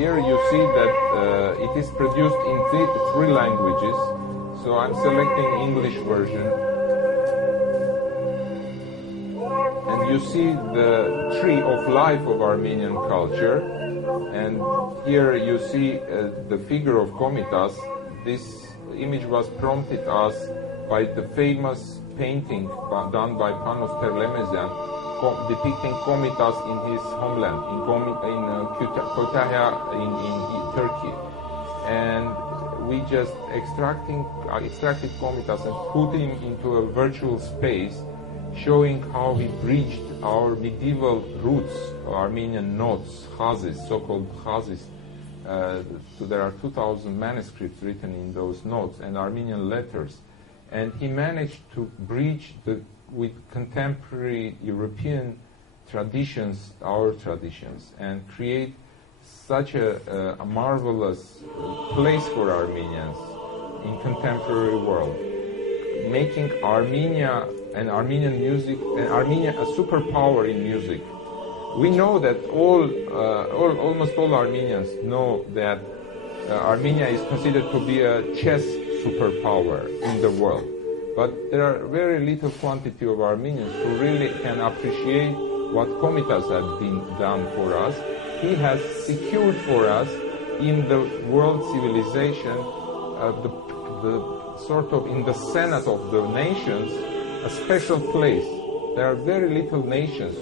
here you see that it is produced in three languages. So I'm selecting English version. And you see the tree of life of Armenian culture. And here you see the figure of Komitas. This image was prompted us by the famous painting done by Panos Terlemezyan depicting Komitas in his homeland, in Kütahya in Turkey. And we just extracted Komitas and put him into a virtual space, showing how he bridged our medieval roots, Armenian notes, khazis, so-called khazis. So there are 2,000 manuscripts written in those notes and Armenian letters. And he managed to bridge with contemporary European traditions, our traditions, and create such a marvelous place for Armenians in contemporary world, making Armenia and Armenian music, and Armenia a superpower in music. We know that almost all Armenians know that Armenia is considered to be a chess superpower in the world. But there are very little quantity of Armenians who really can appreciate what Komitas has been done for us. He has secured for us in the world civilization, in the Senate of the nations, a special place. There are very little nations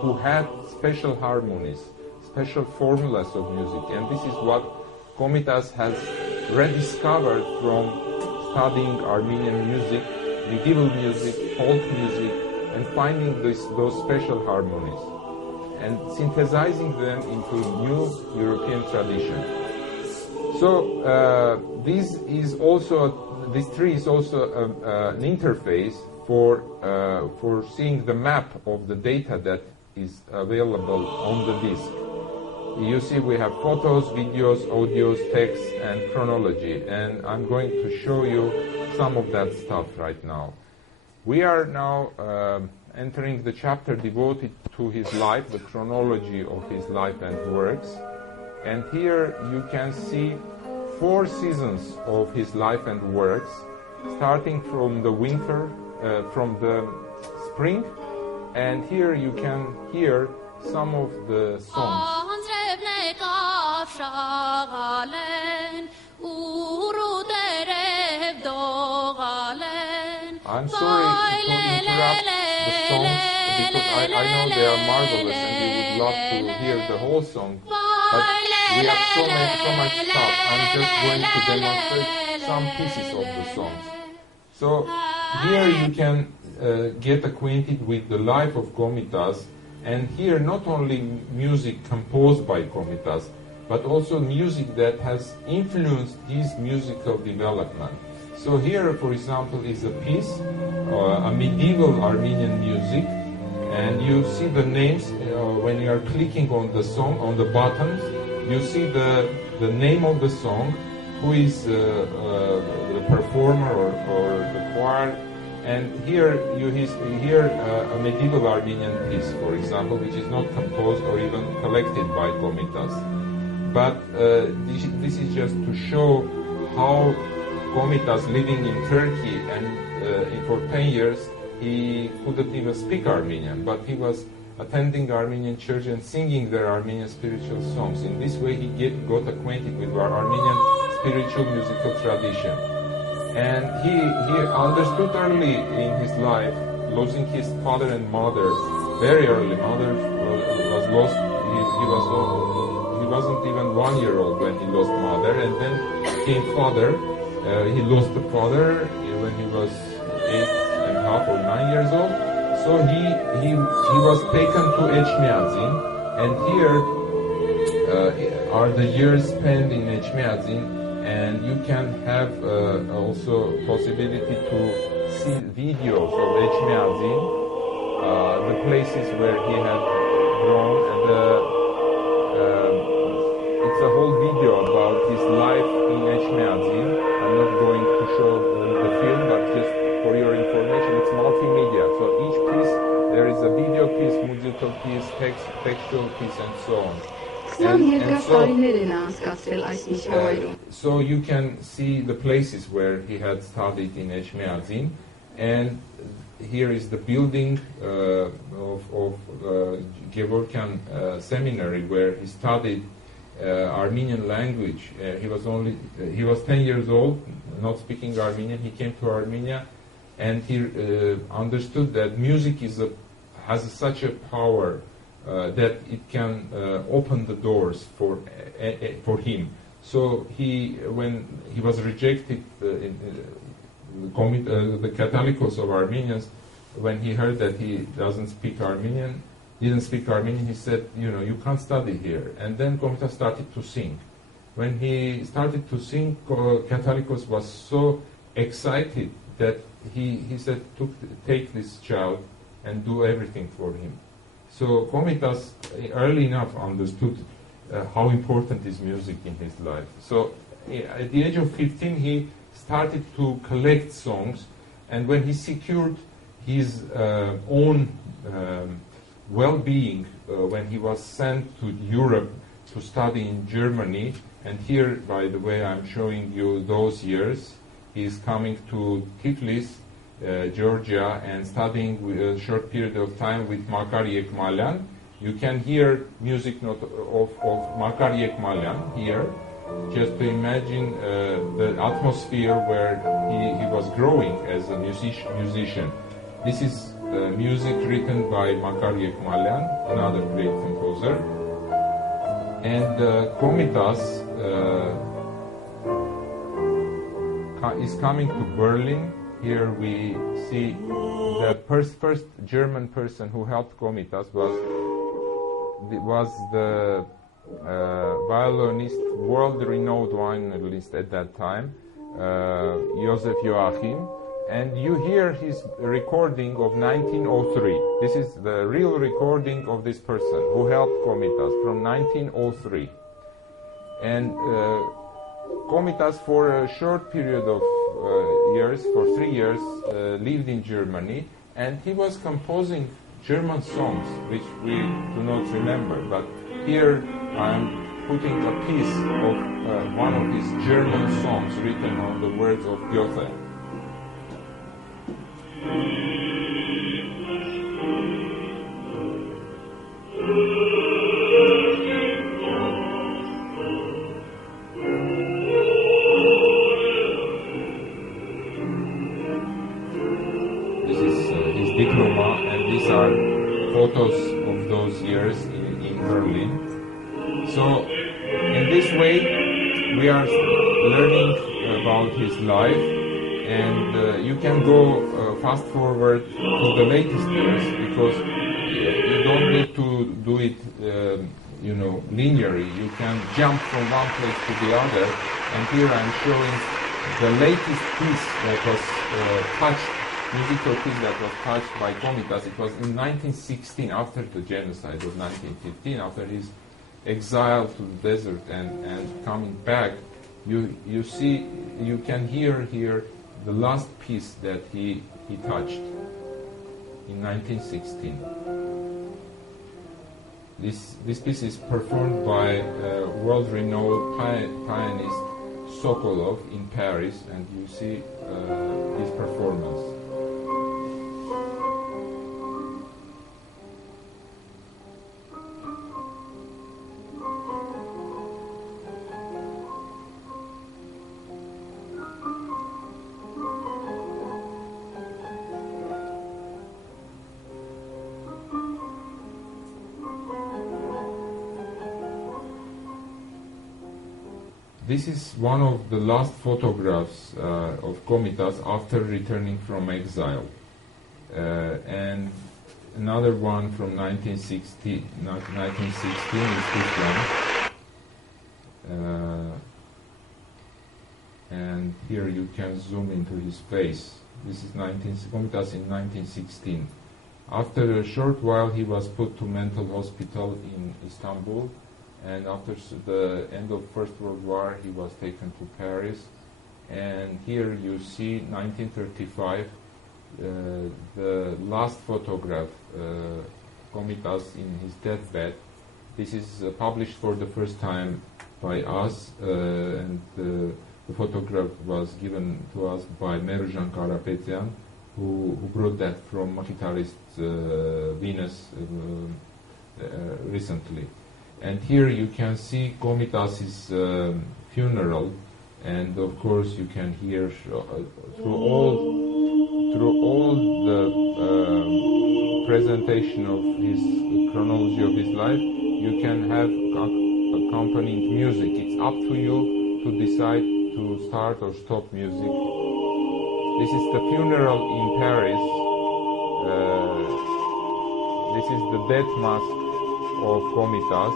who had special harmonies, special formulas of music, and this is what Komitas has rediscovered from studying Armenian music, medieval music, folk music, and finding those special harmonies and synthesizing them into new European tradition. So this tree is also an interface for seeing the map of the data that is available on the disk. You see we have photos, videos, audios, text, and chronology, and I'm going to show you some of that stuff right now. We are now entering the chapter devoted to his life, the chronology of his life and works, and here you can see 4 seasons of his life and works, starting from the winter, from the spring, and here you can hear some of the songs. I'm sorry to interrupt the songs because I know they are marvelous and we would love to hear the whole song, but we have so much stuff. I'm just going to demonstrate some pieces of the songs. So here you can get acquainted with the life of Komitas, and hear not only music composed by Komitas, but also music that has influenced his musical development. So here, for example, is a piece, a medieval Armenian music, and you see the names when you are clicking on the song, on the buttons, you see the name of the song, who is the performer or the choir, and here you hear a medieval Armenian piece, for example, which is not composed or even collected by Komitas. But this is just to show how Komitas, living in Turkey, and for 10 years he couldn't even speak Armenian, but he was attending Armenian church and singing their Armenian spiritual songs. In this way he got acquainted with our Armenian spiritual musical tradition. And he understood early in his life, losing his father and mother very early. Mother was lost. He wasn't even 1 year old when he lost mother, and then came father. He lost the father when he was 8.5 or 9 years old. So he was taken to Echmiadzin, and here are the years spent in Echmiadzin. And you can have also possibility to see videos of Echmiadzin, the places where he had grown, and it's a whole video about his life in Echmiadzin. I'm not going to show the film, but just for your information, it's multimedia. So each piece, there is a video piece, musical piece, textual piece, and so on. So you can see the places where he had studied in Echmeazin, and here is the building of Gevorkyan Seminary where he studied Armenian language. He was 10 years old, not speaking Armenian. He came to Armenia, and he understood that music has such a power that it can open the doors for him. So when he was rejected in the Catholicos of Armenians, when he heard that he didn't speak Armenian, he said, you can't study here. And then Komitas started to sing. When he started to sing, Catholicos was so excited that he said, take this child and do everything for him. So Komitas early enough understood how important is music in his life. So at the age of 15, he started to collect songs, and when he secured his own well-being, when he was sent to Europe to study in Germany, and here, by the way, I'm showing you those years. He is coming to Tiflis, Georgia, and studying a short period of time with Makar Yekmalyan. You can hear music note of Makar Yekmalyan here, just to imagine the atmosphere where he was growing as a musician. This is music written by Makar Yekmalyan, another great composer. And Komitas is coming to Berlin. Here we see the first German person who helped Komitas was the violinist, world-renowned violinist at that time, Joseph Joachim. And you hear his recording of 1903. This is the real recording of this person who helped Komitas from 1903. And Komitas, for a short period of years, for 3 years, lived in Germany, and he was composing German songs, which we do not remember. But here I'm putting a piece of one of his German songs written on the words of Goethe. This is his diploma, and these are photos of those years in Berlin. So in this way we are learning about his life. And you can go fast forward to the latest years, because you don't need to do it, linearly. You can jump from one place to the other. And here I'm showing the latest piece that was touched, musical piece that was touched by Komitas. It was in 1916, after the genocide of 1915, after his exile to the desert and coming back. You see, you can hear here the last piece that he touched in 1916. This piece is performed by world-renowned pianist Sokolov in Paris, and you see his performance. This is one of the last photographs of Komitas after returning from exile. And another one from 1916 is this one. And here you can zoom into his face. This is Komitas in 1916. After a short while he was put to mental hospital in Istanbul. And after the end of First World War, he was taken to Paris. And here you see 1935, the last photograph, Komitas in his deathbed. This is published for the first time by us, and the photograph was given to us by Merujan Karapetyan, who brought that from guitarist Venus recently. And here you can see Komitas' funeral, and of course you can hear through all the presentation of his chronology of his life, you can have accompanying music. It's up to you to decide to start or stop music. This is the funeral in Paris. This is the death mask of Komitas.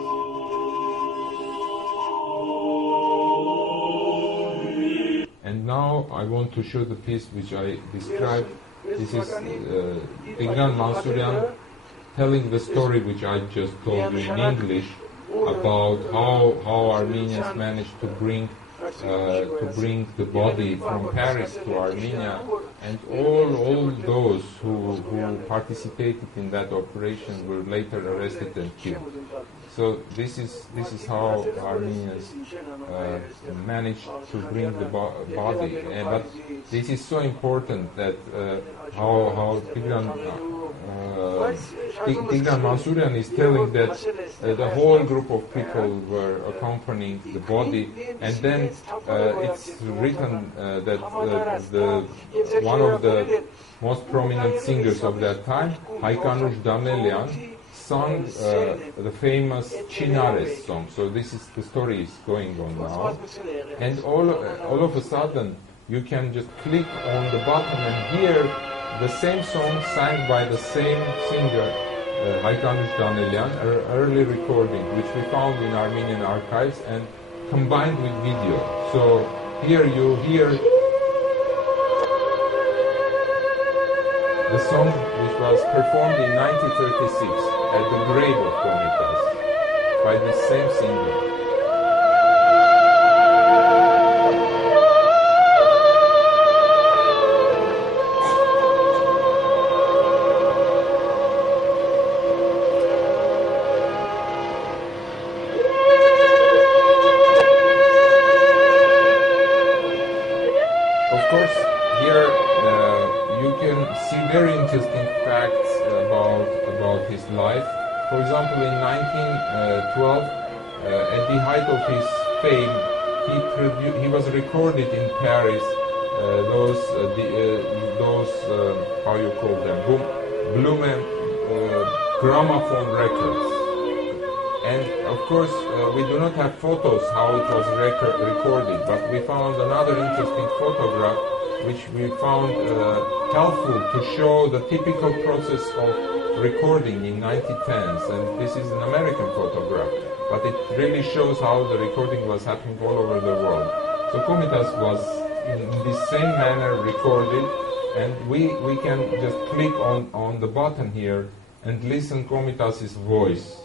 And now I want to show the piece which I described. This is Tigran Mansuryan telling the story which I just told you in English about how Armenians managed to bring the body from Paris to Armenia, and all those who participated in that operation were later arrested and killed. So this is how Armenians managed to bring the body. But this is so important that how Tigran Mansuryan is telling that the whole group of people were accompanying the body, and then it's written that one of the most prominent singers of that time, Haikanush Danelian, sung the famous Chinares song. So this is the story is going on now, and all of a sudden you can just click on the button and hear the same song sang by the same singer, Haikanush Danelian, early recording, which we found in Armenian archives and combined with video. So here you hear the song which was performed in 1936 at the grave of Komitas by the same singer. Of course, here you can see very interesting facts about his life. For example, in 1912, at the height of his fame, he was recorded in Paris. Those how you call them, Blume gramophone records. And of course, we do not have photos how it was recorded, but we found another interesting photograph which we found helpful to show the typical process of recording in 1910s. And this is an American photograph, but it really shows how the recording was happening all over the world. So Komitas was in this same manner recorded, and we can just click on the button here and listen Komitas' voice.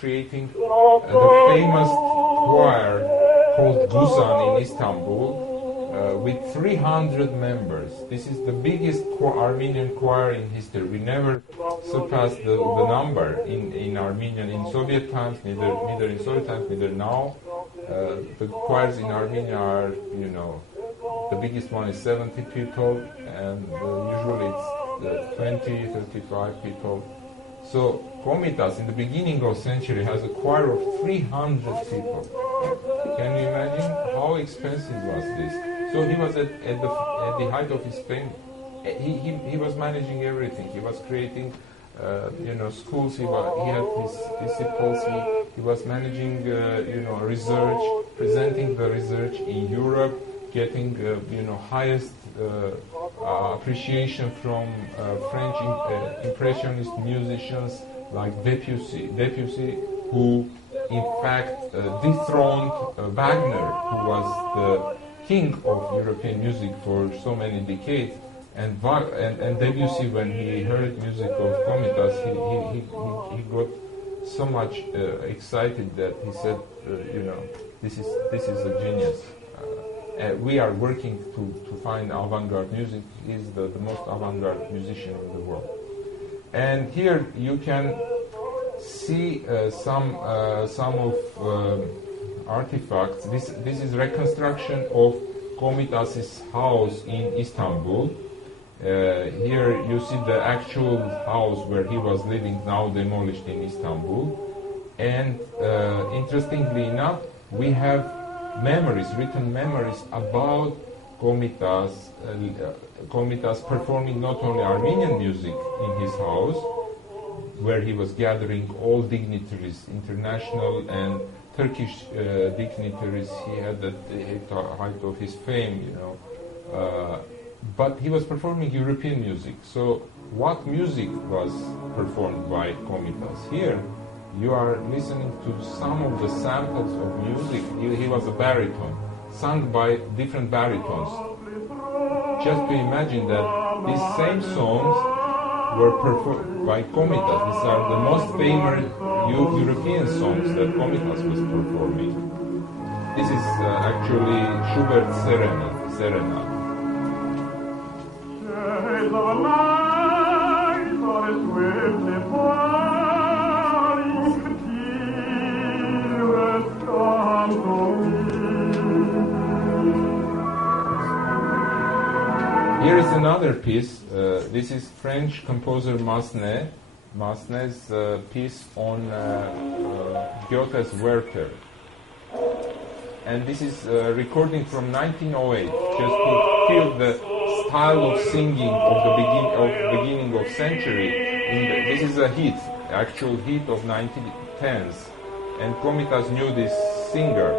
Creating the famous choir called Guzan in Istanbul with 300 members. This is the biggest Armenian choir in history. We never surpassed the number in Armenian in Soviet times, neither in Soviet times, neither now. The choirs in Armenia are, the biggest one is 70 people, and usually it's 20, 35 people. So Komitas in the beginning of the century has a choir of 300 people. Can you imagine how expensive was this? So he was at the height of his fame. He was managing everything. He was creating schools. He had his disciples. He was managing research. presenting the research in Europe, getting highest appreciation from French impressionist musicians like Debussy, who in fact dethroned Wagner, who was the king of European music for so many decades. And Debussy, when he heard music of Komitas, he got so much excited that he said, this is a genius. We are working to find avant-garde music. He's the most avant-garde musician in the world. And here you can see some of artifacts. This is reconstruction of Komitas' house in Istanbul. Here you see the actual house where he was living, now demolished in Istanbul. And interestingly enough, we have written memories about Komitas performing not only Armenian music in his house, where he was gathering all dignitaries, international and Turkish dignitaries. He had at the height of his fame, but he was performing European music. So what music was performed by Komitas? Here you are listening to some of the samples of music. He was a baritone, sung by different baritones. Just to imagine that these same songs were performed by Komitas. These are the most famous European songs that Komitas was performing. This is actually Schubert's Serenade. Here is another piece. This is French composer Massenet. Massenet's piece on Goethe's Werther. And this is a recording from 1908, just to feel the style of singing of the beginning of century. This is a hit, actual hit of 1910s. And Komitas knew this singer,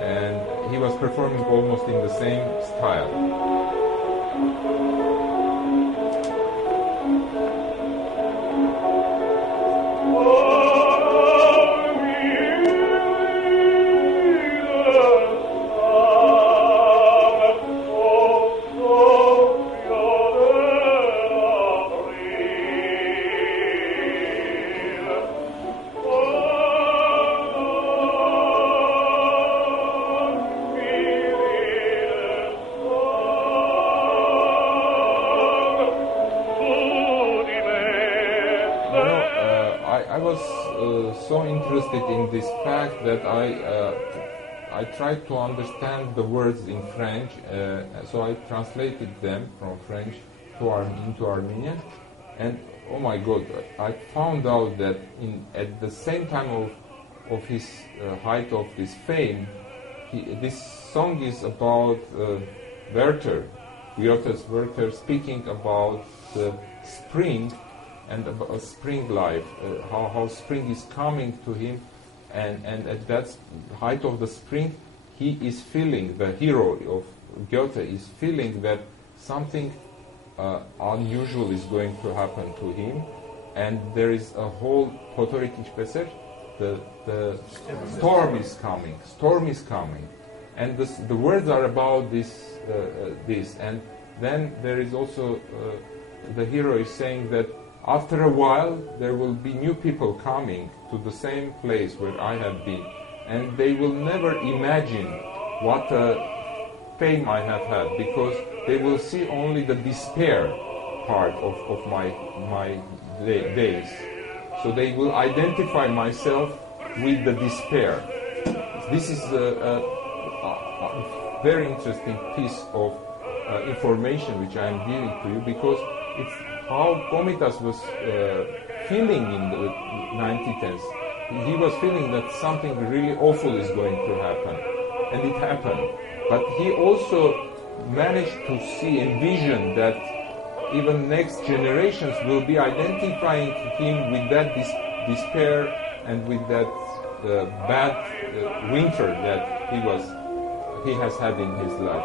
and he was performing almost in the same style. So interested in this fact that I tried to understand the words in French, so I translated them from French into Armenian, and oh my God, I found out that at the same time of his height of this fame, this song is about Werther, Goethe's Werther, speaking about the spring and about spring life, how spring is coming to him, and at that height of the spring, he is feeling, the hero of Goethe is feeling that something unusual is going to happen to him, and there is a whole potorik passage, the storm is coming, and the words are about this, and then there is also the hero is saying that after a while, there will be new people coming to the same place where I have been, and they will never imagine what a fame I have had, because they will see only the despair part of my days. So they will identify myself with the despair. This is a very interesting piece of information which I am giving to you, because it's how Komitas was feeling in the 1910s. He was feeling that something really awful is going to happen, and it happened. But he also managed to see and vision that even next generations will be identifying him with that despair and with that bad winter that he has had in his life.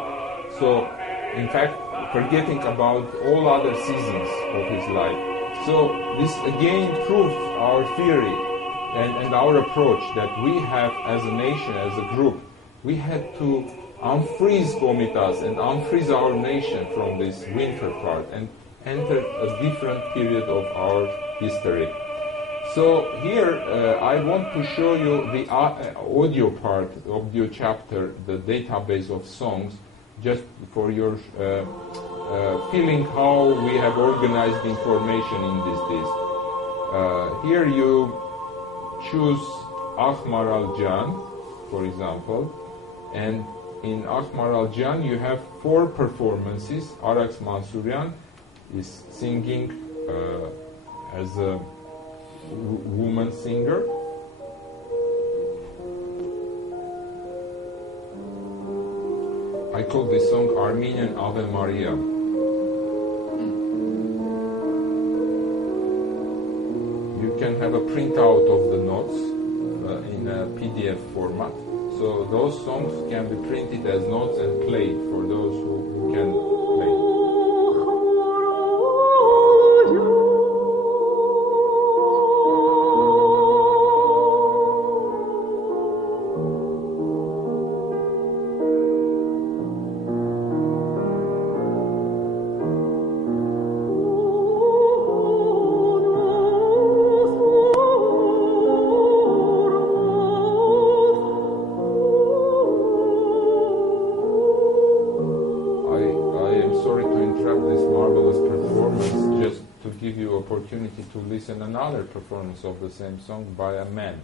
So, in fact, forgetting about all other seasons of his life. So this again proves our theory and our approach that we have as a nation, as a group, we had to unfreeze Komitas and unfreeze our nation from this winter part and enter a different period of our history. So here I want to show you the audio part of your chapter, the database of songs, just for your feeling how we have organized information in these days. Here you choose Ahmar al-Jan, for example, and in Ahmar al-Jan you have 4 performances. Arax Mansuryan is singing as a woman singer. I call this song Armenian Ave Maria. You can have a printout of the notes in a PDF format. So those songs can be printed as notes and played for those who can play. Opportunity to listen another performance of the same song by a man.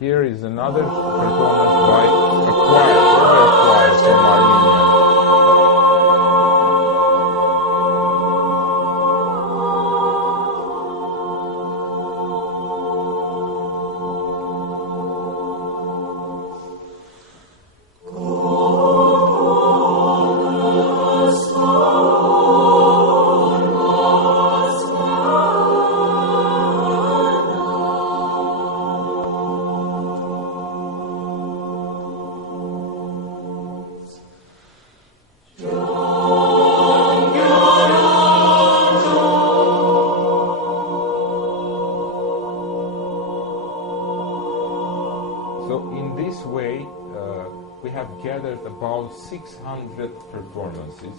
Here is another performance by a choir, from Armenia. Gathered about 600 performances,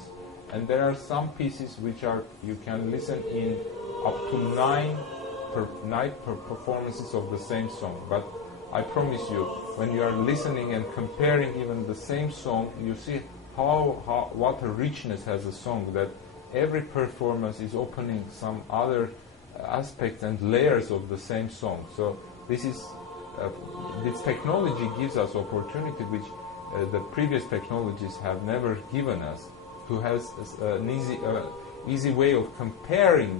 and there are some pieces which are you can listen in up to 9 performances of the same song. But I promise you, when you are listening and comparing even the same song, you see what a richness has a song, that every performance is opening some other aspects and layers of the same song. So this technology gives us opportunity which the previous technologies have never given us, to have an easy way of comparing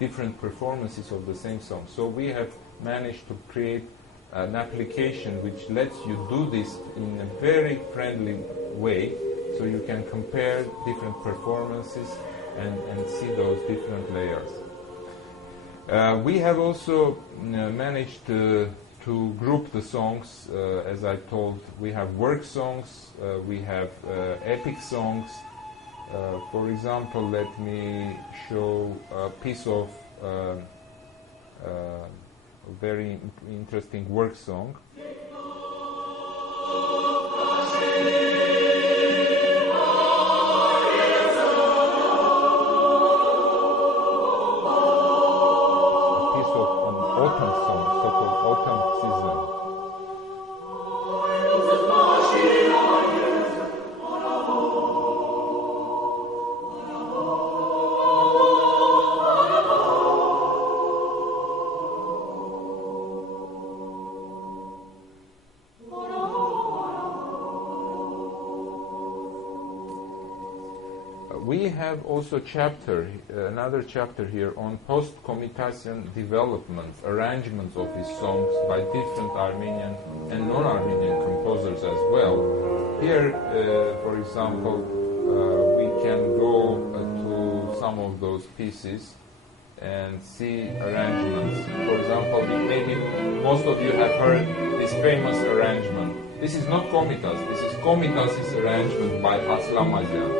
different performances of the same song. So we have managed to create an application which lets you do this in a very friendly way, so you can compare different performances and see those different layers. We have also managed to group the songs. As I told, we have work songs, we have epic songs. For example, let me show a piece of a very interesting work song. autumn song, so-called autumn season. We have also another chapter here on post-Komitasian developments, arrangements of his songs by different Armenian and non-Armenian composers as well. Here, for example, we can go to some of those pieces and see arrangements. For example, maybe most of you have heard this famous arrangement. This is not Komitas, this is Komitas' arrangement by Aslamazyan.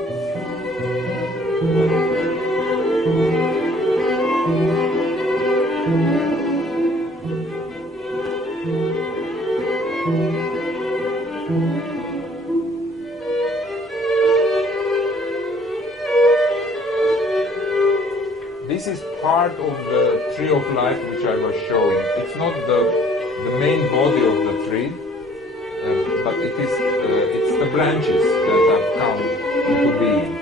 This is part of the tree of life which I was showing. It's not the main body of the tree, but it's the branches that have come into being.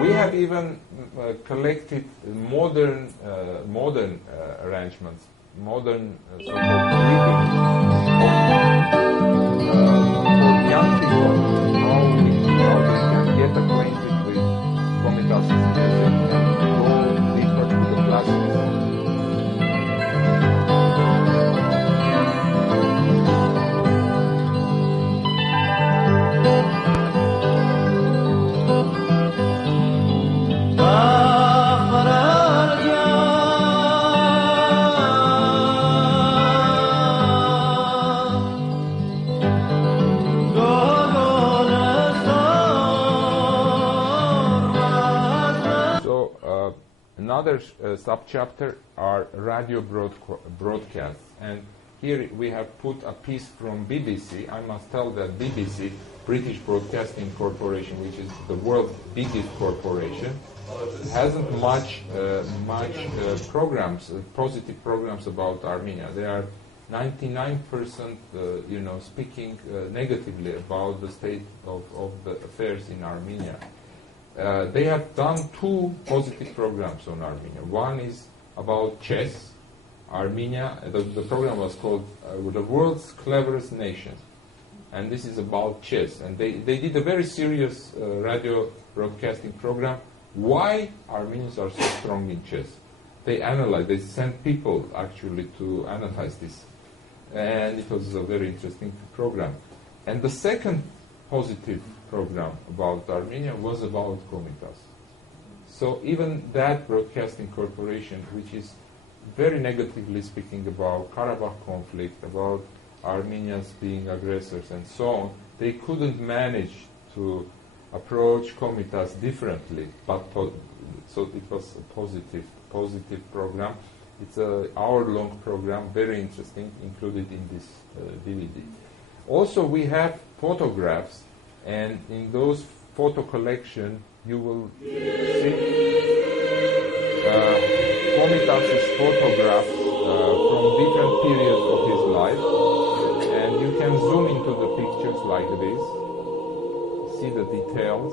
We have even collected modern arrangements, modern so-called readings for young people, how they can get acquainted with Komitas' music and go deeper to the classics. Another subchapter are radio broadcasts, and here we have put a piece from BBC. I must tell that BBC, British Broadcasting Corporation, which is the world's biggest corporation, hasn't much programs, positive programs about Armenia. They are 99% speaking negatively about the state of the affairs in Armenia. They have done two positive programs on Armenia. One is about chess. Armenia, the program was called The World's Cleverest Nation. And this is about chess. And they did a very serious radio broadcasting program. Why Armenians are so strong in chess? They sent people actually to analyze this. And it was a very interesting program. And the second positive program about Armenia was about Komitas. So even that broadcasting corporation, which is very negatively speaking about Karabakh conflict, about Armenians being aggressors and so on, they couldn't manage to approach Komitas differently. So it was a positive program. It's an hour-long program, very interesting, included in this DVD. Also, we have photographs. And in those photo collection, you will see Komitas' photographs from different periods of his life. And you can zoom into the pictures like this, see the details.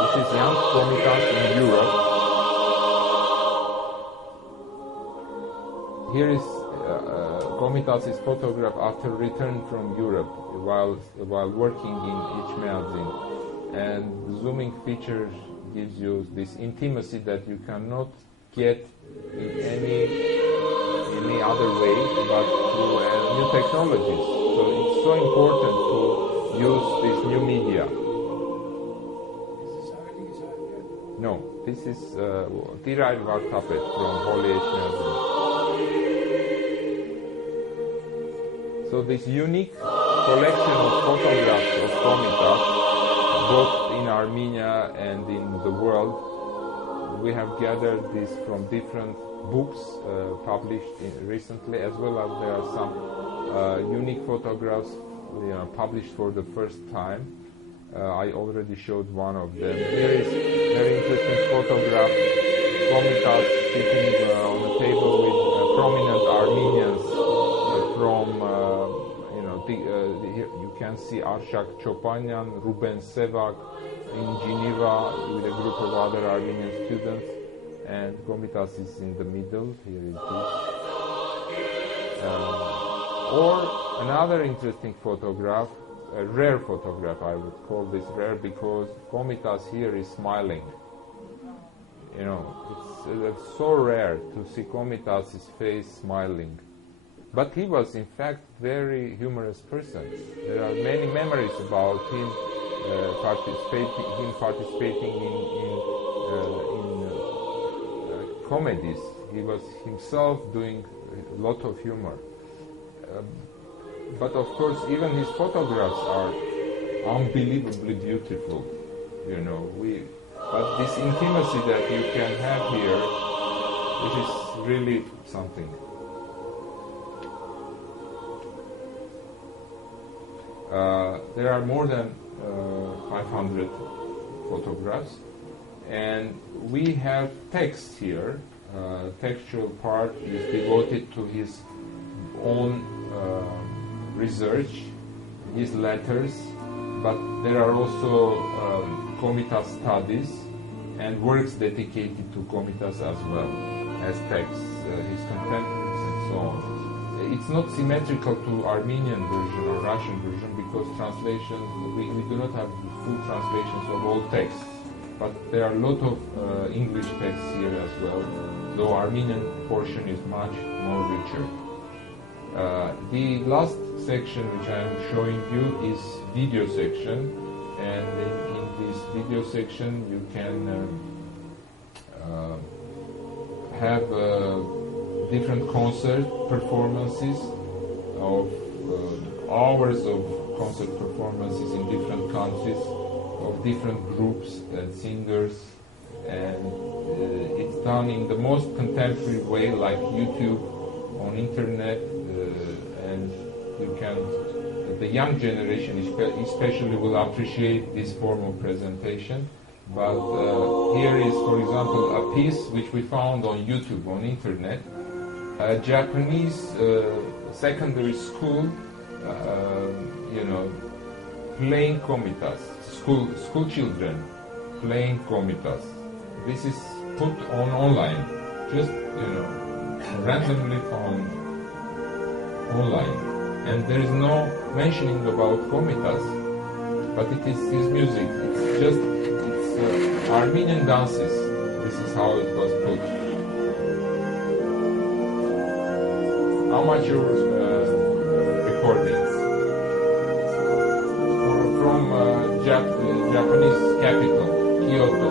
This is young Komitas in Europe. Here is Komitas' photograph after return from Europe while working in Ichmeadzin. And the zooming feature gives you this intimacy that you cannot get in any other way but through new technologies. So it's so important to use this new media. No, this is Tirai Vartapet from Holy Ichmeadzin. So this unique collection of photographs of Komitas, both in Armenia and in the world, we have gathered this from different books published recently, as well as there are some unique photographs published for the first time. I already showed one of them. Here is a very interesting photograph. Komitas sitting on a table with prominent Armenians here you can see Arshak Chopanyan, Ruben Sevak in Geneva with a group of other Armenian students, and Komitas is in the middle. Here it is. Or another interesting photograph, a rare photograph, I would call this rare because Komitas here is smiling. You know, it's so rare to see Komitas' face smiling. But he was, in fact, very humorous person. There are many memories about him participating in comedies. He was himself doing a lot of humor. But of course, even his photographs are unbelievably beautiful. You know, but this intimacy that you can have here, it is really something. There are more than 500 photographs, and we have text here. Textual part is devoted to his own research, his letters, but there are also Komitas studies and works dedicated to Komitas as well as texts, his contemporaries and so on. It's not symmetrical to Armenian version or Russian version because we do not have full translations of all texts, but there are a lot of English texts here as well, though Armenian portion is much more richer. The last section which I am showing you is video section, and in this video section you can have different concert performances of hours of concert performances in different countries of different groups and singers, and it's done in the most contemporary way, like YouTube on internet, and you can, the young generation especially will appreciate this form of presentation. But here is, for example, a piece which we found on YouTube, on internet, a Japanese secondary school, playing Komitas, school children playing Komitas. This is put on online, just randomly found online, and there is no mentioning about Komitas, but it is his music. It's Armenian dances. This is how it was put. Amateur recordings from Japanese capital, Kyoto.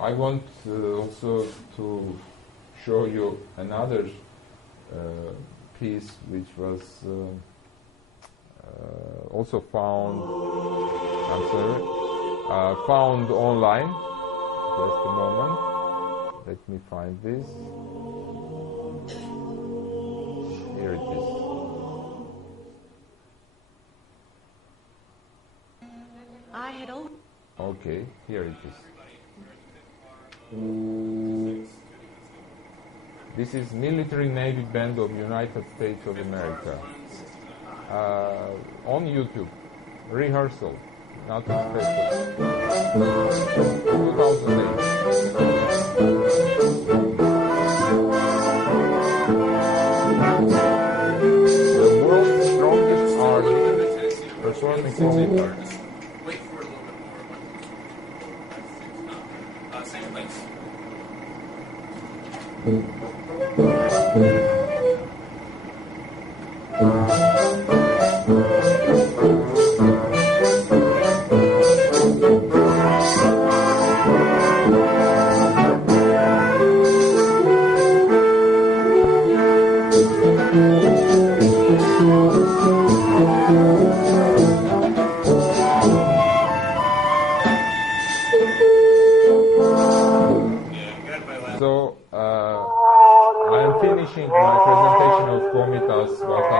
I want also to show you another piece which was also found found online. Just a moment, let me find this. Here it is. Okay, here it is. This is Military Navy Band of United States of America. On YouTube, rehearsal, nothing special. 2008. The world's strongest army performing Komitas. Wait for a little bit more. Same place.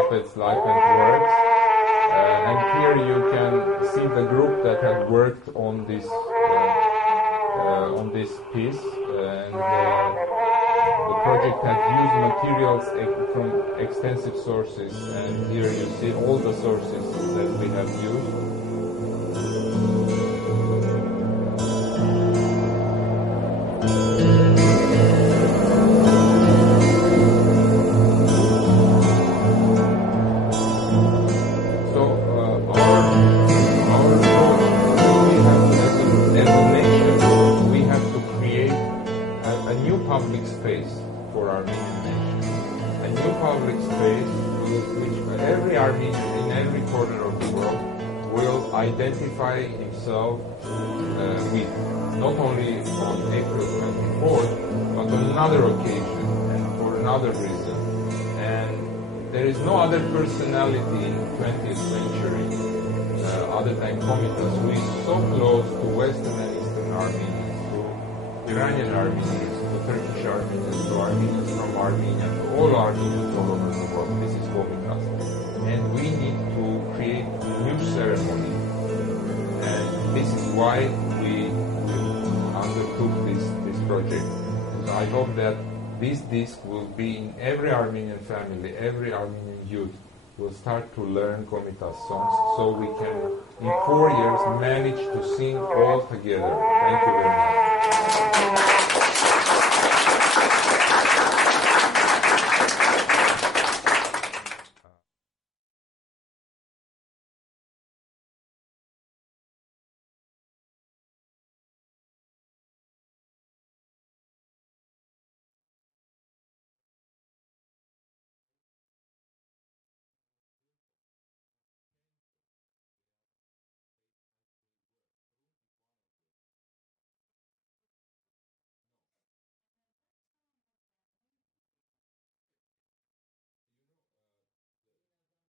puppet's life and works. And here you can see the group that had worked on this piece, and the project had used materials from extensive sources, and here you see all the sources that we have used. Identify himself with, not only on April 24th, but on another occasion and for another reason. And there is no other personality in the 20th century other than Komitas who is so close to Western and Eastern Armenians, to Iranian Armenians, to Turkish Armenians, to Armenians from Armenia, to all Armenians all over the world. This is Komitas. And we need to create a new ceremony. And this is why we undertook this project. So I hope that this disc will be in every Armenian family, every Armenian youth will start to learn Komitas songs, so we can, in 4 years, manage to sing all together. Thank you very much.